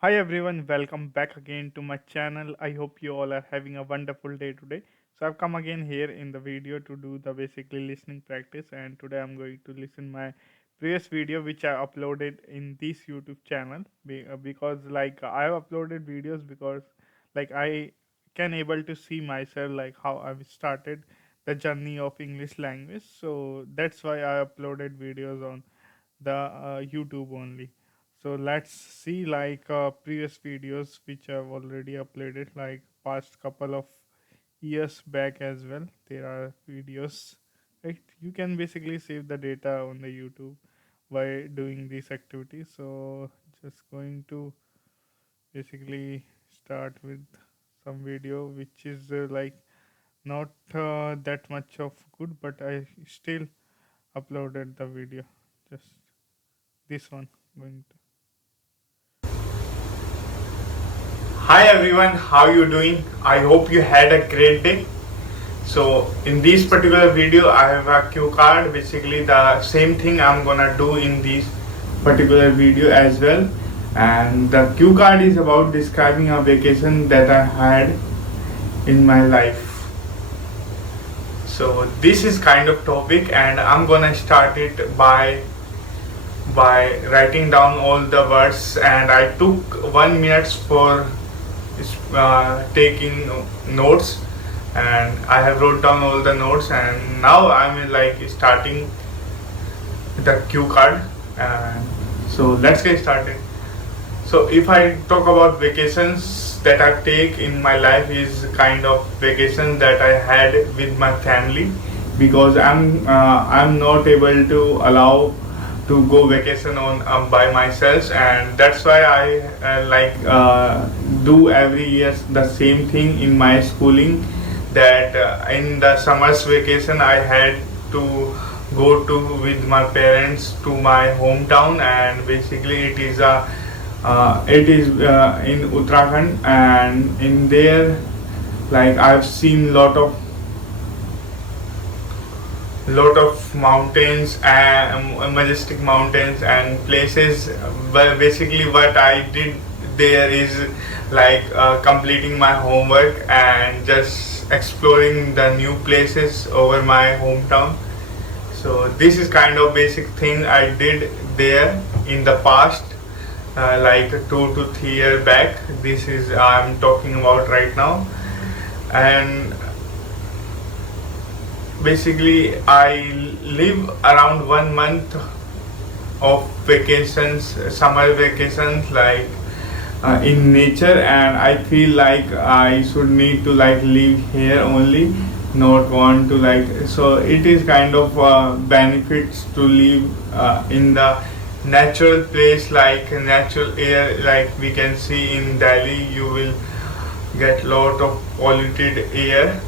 Hi everyone, welcome back again to my channel. I hope you all are having a wonderful day today. So I've come again here in the video to do the basically listening practice, and today I'm going to listen my previous video which I uploaded in this YouTube channel because I have uploaded videos because I can able to see myself like how I've started the journey of English language. So that's why I uploaded videos on the YouTube only. So let's see previous videos which I've already uploaded like past couple of years back as well. There are videos, right? You can basically save the data on the YouTube by doing this activity. So just going to basically start with some video which is not that much of good, but I still uploaded the video. Just this one going to. Hi everyone, how you doing? I hope you had a great day. So in this particular video I have a cue card, basically the same thing I'm gonna do in this particular video as well. And the cue card is about describing a vacation that I had in my life. So this is kind of topic, and I'm gonna start it by writing down all the words, and I took 1 minute for taking notes, and I have wrote down all the notes, and now I'm starting the cue card. And so let's get started. So if I talk about vacations that I take in my life, is kind of vacation that I had with my family, because I'm not able to allow to go vacation on by myself, and that's why I do every year the same thing in my schooling, that in the summer's vacation I had to go to with my parents to my hometown, and basically it is in Uttarakhand, and in there I've seen lot of mountains and majestic mountains and places. But basically what I did there is completing my homework and just exploring the new places over my hometown. So this is kind of basic thing I did there in the past, 2 to 3 years back. This is I'm talking about right now. And basically I live around 1 month of vacations, summer vacations, in nature, and I feel like I should need to live here only, not want to so it is kind of benefits to live in the natural place, like natural air, like we can see in Delhi you will get lot of polluted air.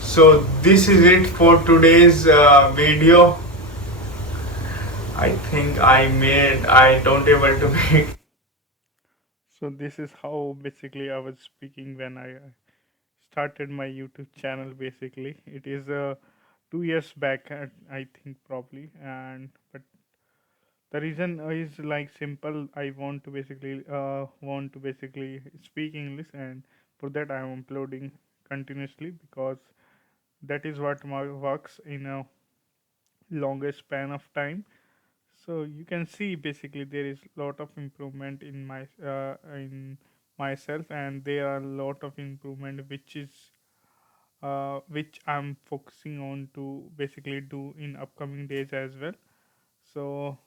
So this is it for today's video. I think I don't able to make. So this is how basically I was speaking when I started my YouTube channel. Basically, it is 2 years back, I think probably, and but the reason is simple. I want to basically speak English, and for that I am uploading continuously, because that is what my works in a longer span of time. So you can see basically there is lot of improvement in myself, and there are a lot of improvement which I'm focusing on to basically do in upcoming days as well. So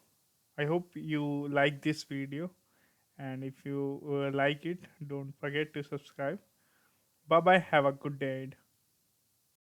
I hope you like this video, and if you like it, don't forget to subscribe. Bye bye, have a good day.